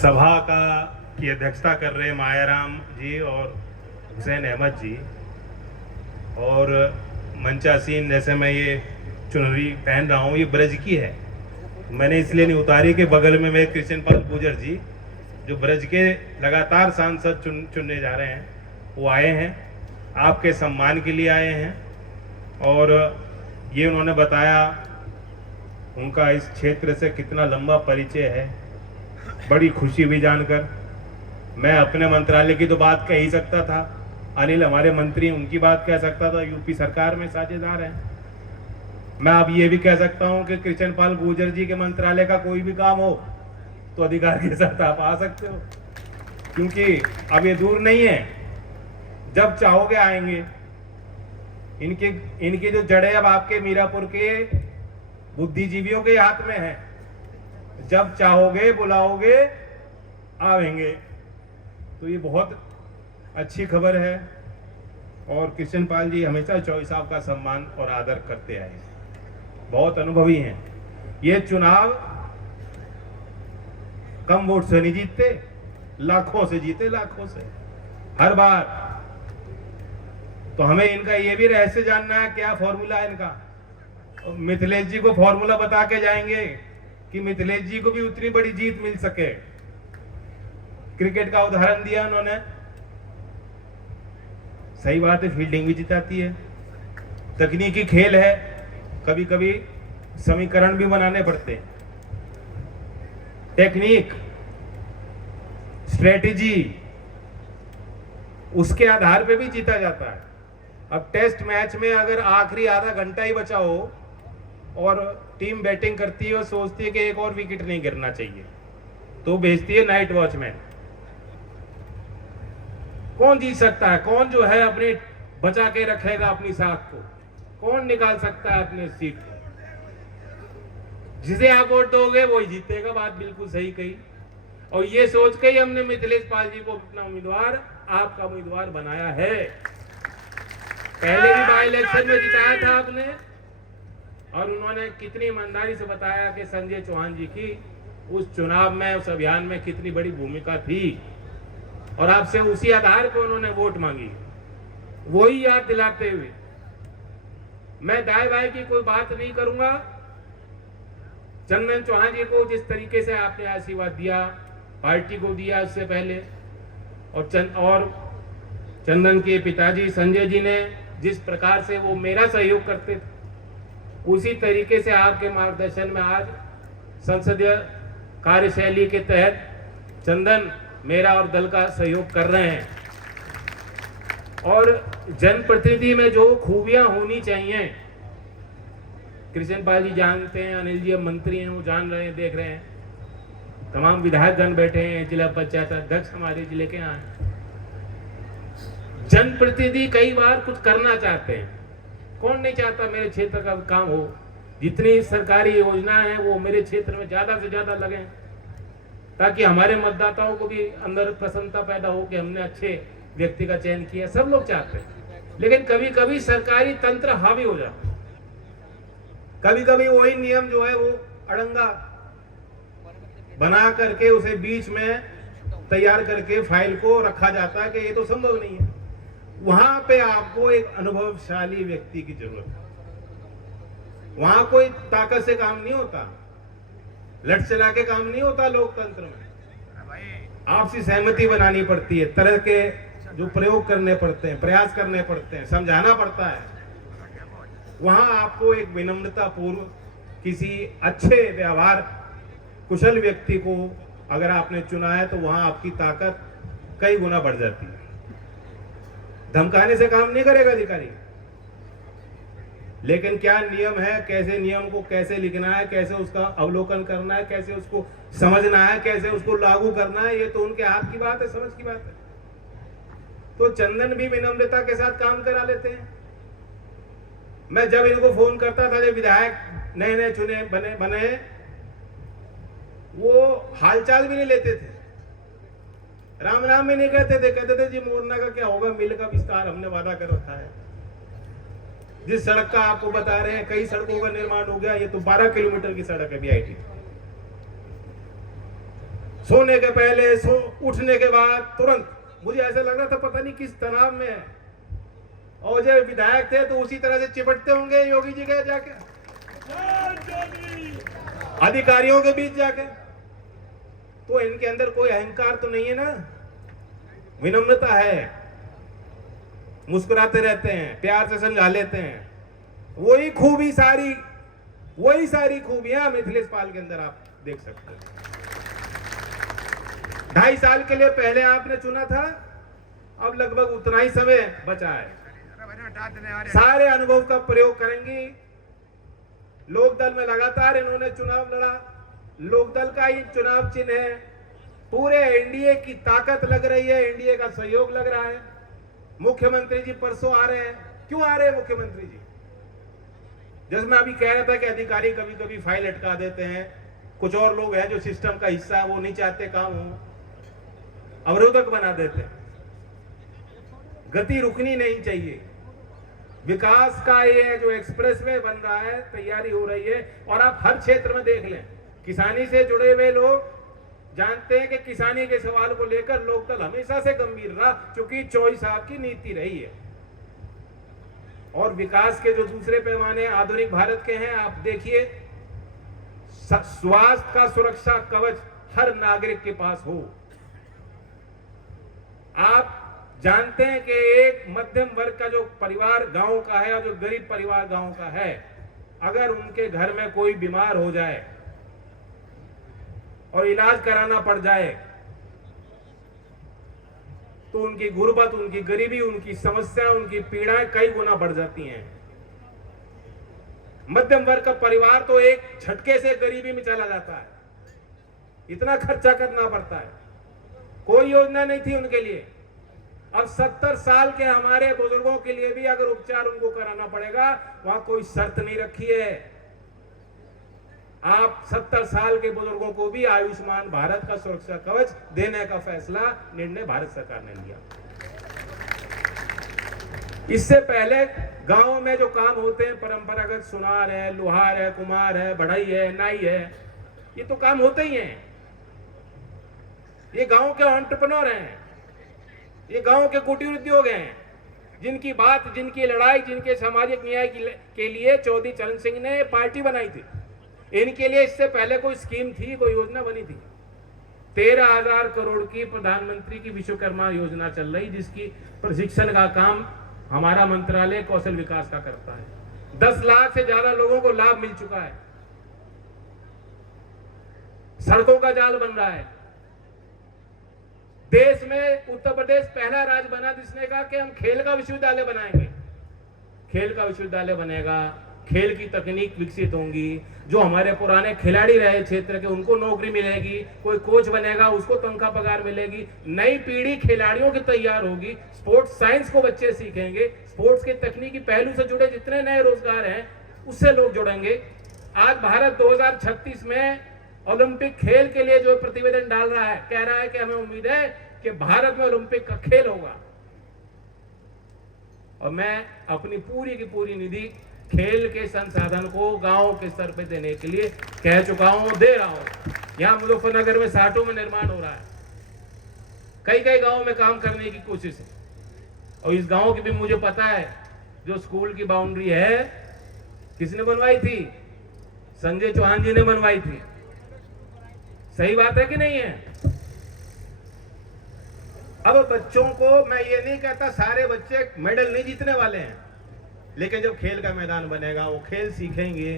सभा की अध्यक्षता कर रहे मायाराम जी और हुसैन अहमद जी, और मंचासीन, जैसे मैं ये चुनरी पहन रहा हूँ ये ब्रज की है, मैंने इसलिए नहीं उतारी कि बगल में मेरे कृष्ण पाल गुर्जर जी जो ब्रज के लगातार सांसद चुनने जा रहे हैं वो आए हैं, आपके सम्मान के लिए आए हैं। और ये उन्होंने बताया उनका इस क्षेत्र से कितना लंबा परिचय है, बड़ी खुशी हुई जानकर। मैं अपने मंत्रालय की तो बात कह ही सकता था, अनिल हमारे मंत्री उनकी बात कह सकता था, यूपी सरकार में साझेदार हैं। मैं अब ये भी कह सकता हूं कि कृष्ण पाल गुर्जर जी के मंत्रालय का कोई भी काम हो तो अधिकार के साथ आप आ सकते हो, क्योंकि अब ये दूर नहीं है, जब चाहोगे आएंगे। इनकी जो जड़ें अब आपके मीरापुर के बुद्धिजीवियों के हाथ में है, जब चाहोगे बुलाओगे आवेंगे। तो ये बहुत अच्छी खबर है। और कृष्ण पाल जी हमेशा चौधरी साहब का सम्मान और आदर करते आए, बहुत अनुभवी हैं। ये चुनाव कम वोट से नहीं जीतते, लाखों से जीते, लाखों से हर बार। तो हमें इनका ये भी रहस्य जानना है, क्या फॉर्मूला है इनका। मिथिलेश जी को फॉर्मूला बता के जाएंगे कि मिथिलेश जी को भी उतनी बड़ी जीत मिल सके। क्रिकेट का उदाहरण दिया उन्होंने, सही बात है, फील्डिंग भी जिताती है। तकनीकी खेल है, कभी कभी समीकरण भी बनाने पड़ते हैं। टेक्निक, स्ट्रेटेजी, उसके आधार पे भी जीता जाता है। अब टेस्ट मैच में अगर आखिरी आधा घंटा ही बचा हो और टीम बैटिंग करती है और सोचती है कि एक और विकेट नहीं गिरना चाहिए, तो भेजती है नाइट वॉचमैन। कौन जीत सकता है? कौन जो है अपने बचा के रखेगा अपनी साख को? कौन निकाल सकता है अपने सीट को? जिसे आप वोट दोगे वही जीतेगा, बात बिल्कुल सही कही। और ये सोच के ही हमने मिथिलेश पाल जी को अपना उम्मीदवार, आपका उम्मीदवार बनाया है। पहले भी बाई इलेक्शन में जिताया था आपने, और उन्होंने कितनी ईमानदारी से बताया कि संजय चौहान जी की उस चुनाव में, उस अभियान में कितनी बड़ी भूमिका थी, और आपसे उसी आधार पर उन्होंने वोट मांगी। वही याद दिलाते हुए मैं दाएं बाएं की कोई बात नहीं करूंगा। चंदन चौहान जी को जिस तरीके से आपने आशीर्वाद दिया, पार्टी को दिया उससे पहले, और चंदन के पिताजी संजय जी ने जिस प्रकार से वो मेरा सहयोग करते थे, उसी तरीके से आपके मार्गदर्शन में आज संसदीय कार्यशैली के तहत चंदन मेरा और दल का सहयोग कर रहे हैं। और जनप्रतिनिधि में जो खूबियां होनी चाहिए, कृष्ण पाल जी जानते हैं, अनिल जी मंत्री हैं, वो जान रहे हैं, देख रहे हैं, तमाम विधायकगण बैठे हैं, जिला पंचायत अध्यक्ष हमारे जिले के यहाँ हैं। जनप्रतिनिधि कई बार कुछ करना चाहते हैं, कौन नहीं चाहता मेरे क्षेत्र का काम हो, जितनी सरकारी योजनाएं हैं वो मेरे क्षेत्र में ज्यादा से ज्यादा लगे, ताकि हमारे मतदाताओं को भी अंदर प्रसन्नता पैदा हो कि हमने अच्छे व्यक्ति का चयन किया। सब लोग चाहते हैं, लेकिन कभी कभी सरकारी तंत्र हावी हो जाता है, कभी कभी वही नियम जो है वो अड़ंगा बना करके उसे बीच में तैयार करके फाइल को रखा जाता है कि ये तो संभव नहीं है। वहां पे आपको एक अनुभवशाली व्यक्ति की जरूरत है। वहां कोई ताकत से काम नहीं होता, लट चला के काम नहीं होता। लोकतंत्र में आपसी सहमति बनानी पड़ती है, तरह के जो प्रयोग करने पड़ते हैं, प्रयास करने पड़ते हैं, समझाना पड़ता है। वहां आपको एक विनम्रता पूर्व किसी अच्छे व्यवहार कुशल व्यक्ति को अगर आपने चुना है तो वहां आपकी ताकत कई गुना बढ़ जाती है। धमकाने से काम नहीं करेगा अधिकारी, लेकिन क्या नियम है, कैसे नियम को कैसे लिखना है, कैसे उसका अवलोकन करना है, कैसे उसको समझना है, कैसे उसको लागू करना है, ये तो उनके हाथ की बात है, समझ की बात है। तो चंदन भी विनम्रता के साथ काम करा लेते हैं। मैं जब इनको फोन करता था, जब विधायक नए नए चुने बने, वो हालचाल भी नहीं लेते थे, राम राम भी नहीं कहते थे, कहते थे जी मोरना का क्या होगा, मिल का विस्तार हमने वादा कर रखा है। जिस सड़क का आपको बता रहे हैं, कई सड़कों का निर्माण हो गया, ये तो 12 किलोमीटर की सड़क है बीआईटी। सोने के पहले, उठने के बाद तुरंत। मुझे ऐसा लग रहा था पता नहीं किस तनाव में है। और जब विधायक थे तो उसी तरह से चिपटते होंगे योगी जी के जाके, अधिकारियों के बीच जाके। तो इनके अंदर कोई अहंकार तो नहीं है ना, विनम्रता है, मुस्कुराते रहते हैं, प्यार से समझा लेते हैं। वही सारी खूबियां मिथिलेश पाल के अंदर आप देख सकते हैं। 2.5 साल के लिए पहले आपने चुना था, अब लगभग उतना ही समय बचा है। सारे अनुभव का प्रयोग करेंगी। लोकदल में लगातार इन्होंने चुनाव लड़ा, लोकदल का ही चुनाव चिन्ह है। पूरे एनडीए की ताकत लग रही है, एनडीए का सहयोग लग रहा है। मुख्यमंत्री जी परसों आ रहे हैं। क्यों आ रहे हैं मुख्यमंत्री जी? जैसे मैं अभी कह रहा था कि अधिकारी कभी कभी फाइल अटका देते हैं, कुछ और लोग हैं जो सिस्टम का हिस्सा है, वो नहीं चाहते काम हो, अवरोधक बना देते हैं। गति रुकनी नहीं चाहिए। विकास का ये जो एक्सप्रेसवे बन रहा है, तैयारी हो रही है। और आप हर क्षेत्र में देख लें, किसानी से जुड़े हुए लोग जानते हैं कि किसानी के सवाल को लेकर लोकदल हमेशा से गंभीर रहा, क्योंकि चौधरी साहब की नीति रही है। और विकास के जो दूसरे पैमाने आधुनिक भारत के हैं, आप देखिए, स्वास्थ्य का सुरक्षा कवच हर नागरिक के पास हो। आप जानते हैं कि एक मध्यम वर्ग का जो परिवार गांव का है और जो गरीब परिवार गांव का है, अगर उनके घर में कोई बीमार हो जाए और इलाज कराना पड़ जाए तो उनकी गुर्बत, उनकी गरीबी, उनकी समस्या, उनकी पीड़ाएं कई गुना बढ़ जाती हैं। मध्यम वर्ग का परिवार तो एक झटके से गरीबी में चला जाता है, इतना खर्चा करना पड़ता है। कोई योजना नहीं थी उनके लिए। अब 70 साल के हमारे बुजुर्गों के लिए भी अगर उपचार उनको कराना पड़ेगा, वहां कोई शर्त नहीं रखी है। आप 70 साल के बुजुर्गों को भी आयुष्मान भारत का सुरक्षा कवच देने का निर्णय भारत सरकार ने लिया। इससे पहले गांव में जो काम होते हैं, परंपरागत सुनार है, लोहार है, कुम्हार है, बढ़ई है, नाई है, ये तो काम होते ही हैं। ये गांव के एंटरप्रेन्योर हैं, ये गांव के कुटीर उद्योग हैं, जिनकी बात, जिनकी लड़ाई, जिनके सामाजिक न्याय के लिए चौधरी चरण सिंह ने पार्टी बनाई थी। इनके लिए इससे पहले कोई स्कीम थी, कोई योजना बनी थी? 13,000 करोड़ की प्रधानमंत्री की विश्वकर्मा योजना चल रही, जिसकी प्रशिक्षण का काम हमारा मंत्रालय कौशल विकास का करता है। 10 लाख से ज्यादा लोगों को लाभ मिल चुका है। सड़कों का जाल बन रहा है। देश में उत्तर प्रदेश पहला राज्य बना जिसने कहा कि हम खेल का विश्वविद्यालय बनाएंगे। खेल का विश्वविद्यालय बनेगा, खेल की तकनीक विकसित होंगी, जो हमारे पुराने खिलाड़ी रहे क्षेत्र के उनको नौकरी मिलेगी, कोई कोच बनेगा उसको तनख्वाह पगार मिलेगी, नई पीढ़ी खिलाड़ियों की तैयार होगी, स्पोर्ट्स साइंस को बच्चे सीखेंगे, स्पोर्ट्स के तकनीकी पहलू से जुड़े जितने नए रोजगार हैं उससे लोग जुड़ेंगे। आज भारत 2036 में ओलंपिक खेल के लिए जो प्रतिवेदन डाल रहा है, कह रहा है कि हमें उम्मीद है कि भारत में ओलंपिक का खेल होगा। और मैं अपनी पूरी की पूरी निधि खेल के संसाधन को गांव के स्तर पे देने के लिए कह चुका हूं, दे रहा हूं। यहां मुजफ्फरनगर में साटों में निर्माण हो रहा है, कई कई गांवों में काम करने की कोशिश है। और इस गांव की भी मुझे पता है, जो स्कूल की बाउंड्री है किसने बनवाई थी? संजय चौहान जी ने बनवाई थी। सही बात है कि नहीं है? अब बच्चों को मैं ये नहीं कहता सारे बच्चे मेडल नहीं जीतने वाले हैं, लेकिन जब खेल का मैदान बनेगा वो खेल सीखेंगे,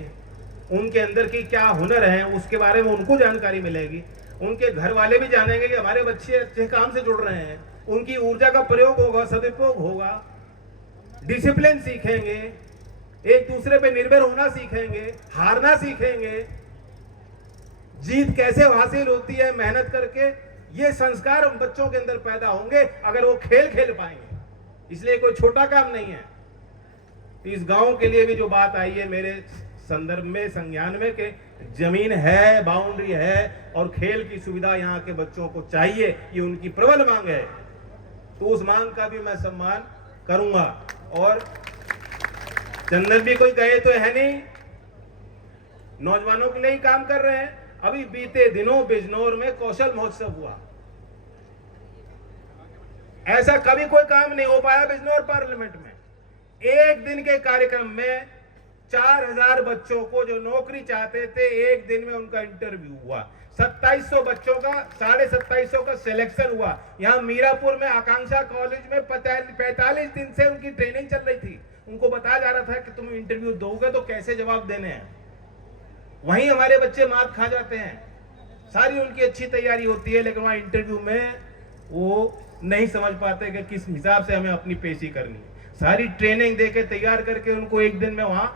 उनके अंदर की क्या हुनर है उसके बारे में उनको जानकारी मिलेगी। उनके घर वाले भी जानेंगे कि हमारे बच्चे अच्छे काम से जुड़ रहे हैं, उनकी ऊर्जा का प्रयोग होगा, सदुपयोग होगा, डिसिप्लिन सीखेंगे, एक दूसरे पे निर्भर होना सीखेंगे, हारना सीखेंगे, जीत कैसे हासिल होती है मेहनत करके। ये संस्कार उन बच्चों के अंदर पैदा होंगे अगर वो खेल खेल पाएंगे। इसलिए कोई छोटा काम नहीं है। इस गांव के लिए भी जो बात आई है मेरे संदर्भ में, संज्ञान में, कि जमीन है, बाउंड्री है और खेल की सुविधा यहाँ के बच्चों को चाहिए, ये उनकी प्रबल मांग है, तो उस मांग का भी मैं सम्मान करूंगा। और चंदन भी कोई गए तो है नहीं, नौजवानों के लिए ही काम कर रहे हैं। अभी बीते दिनों बिजनौर में कौशल महोत्सव हुआ। ऐसा कभी कोई काम नहीं हो पाया बिजनौर पार्लियामेंट में। एक दिन के कार्यक्रम में 4000 बच्चों को जो नौकरी चाहते थे, एक दिन में उनका इंटरव्यू हुआ। 2700 बच्चों का 2750 का सिलेक्शन हुआ। यहां मीरापुर में आकांक्षा कॉलेज में 45 दिन से उनकी ट्रेनिंग चल रही थी। उनको बताया जा रहा था कि तुम इंटरव्यू दोगे तो कैसे जवाब देने हैं। वहीं हमारे बच्चे मात खा जाते हैं। सारी उनकी अच्छी तैयारी होती है, लेकिन वहां इंटरव्यू में वो नहीं समझ पाते कि किस हिसाब से हमें अपनी पेशी करनी है। सारी ट्रेनिंग देके तैयार करके उनको एक दिन में वहां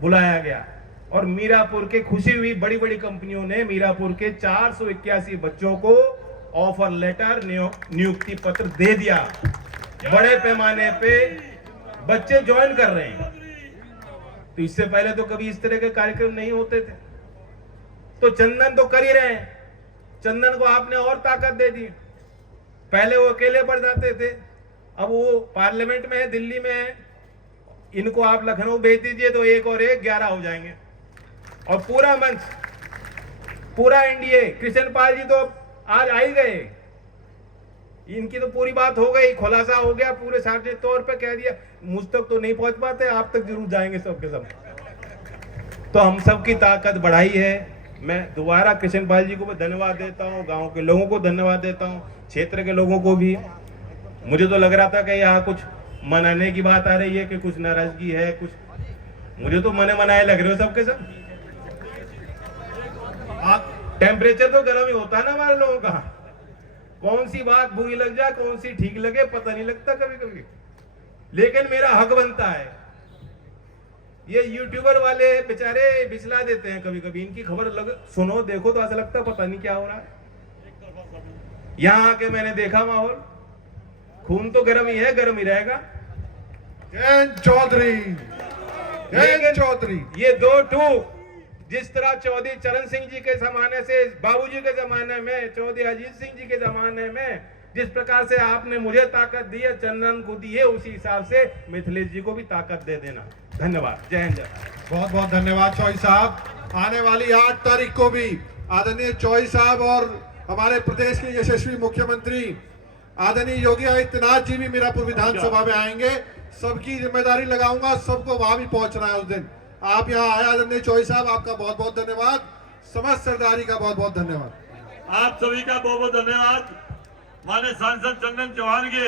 बुलाया गया। और मीरापुर के खुशी हुई बड़ी बड़ी कंपनियों ने मीरापुर के 481 बच्चों को ऑफर लेटर, नियुक्ति पत्र दे दिया। बड़े पैमाने पे बच्चे ज्वाइन कर रहे हैं। तो इससे पहले तो कभी इस तरह के कार्यक्रम नहीं होते थे। तो चंदन तो कर ही रहे हैं। चंदन को आपने और ताकत दे दी। पहले वो अकेले बढ़ जाते थे, अब वो पार्लियामेंट में है, दिल्ली में है। इनको आप लखनऊ भेज दीजिए तो 1 और 1 11 हो जाएंगे। और पूरा मंच, पूरा एनडीए, कृष्ण पाल जी तो आज आ ही गए। इनकी तो पूरी बात हो गई, खुलासा हो गया, पूरे सार्वजनिक तौर पे कह दिया। मुझ तक तो नहीं पहुंच पाते, आप तक जरूर जाएंगे सबके सब। तो हम सबकी ताकत बढ़ाई है। मैं दोबारा कृष्ण पाल जी को भी धन्यवाद देता हूं, गांव के लोगों को धन्यवाद देता हूं, क्षेत्र के लोगों को भी। मुझे तो लग रहा था कि यहाँ कुछ मनाने की बात आ रही है, कि कुछ नाराजगी है, कुछ। मुझे तो मने मनाए लग रहे हो सबके सब। टेम्परेचर तो गर्म ही होता है ना हमारे लोगों का। कौन सी बात बुरी लग जाए, कौन सी ठीक लगे, पता नहीं लगता कभी कभी। लेकिन मेरा हक बनता है। ये यूट्यूबर वाले बेचारे बिचला देते हैं कभी कभी। इनकी खबर सुनो देखो तो ऐसा लगता पता नहीं क्या हो रहा है। यहां आके मैंने देखा माहौल, खून तो गर्म ही है, गर्म ही रहेगा। जयंत चौधरी, जयंत चौधरी। ये 2-2 जिस तरह चौधरी चरण सिंह जी के जमाने से, बाबूजी के जमाने में, चौधरी अजीत सिंह जी के जमाने में जिस प्रकार से आपने मुझे ताकत दी है, चंदन को दी है, उसी हिसाब से मिथिलेश जी को भी ताकत दे देना। धन्यवाद। जय हिंद। बहुत बहुत धन्यवाद चौधरी साहब। आने वाली 8 तारीख को भी आदरणीय चौधरी साहब और हमारे प्रदेश के यशस्वी मुख्यमंत्री आदरणीय योगी आदित्यनाथ जी भी मीरापुर विधानसभा में आएंगे। सबकी जिम्मेदारी लगाऊंगा, सबको वहां भी पहुंचना है उस दिन। आप यहाँ आए आदरणीय चौधरी साहब, आपका बहुत बहुत धन्यवाद। समस्त सरदारी का बहुत बहुत धन्यवाद। आप सभी का बहुत बहुत धन्यवाद। माननीय सांसद चंदन चौहान के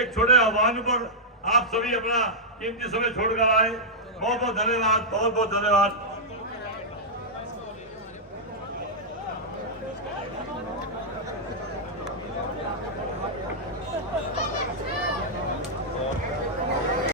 एक छोटे आह्वान पर आप सभी अपना कीमती समय छोड़कर आए। बहुत बहुत धन्यवाद, बहुत बहुत धन्यवाद।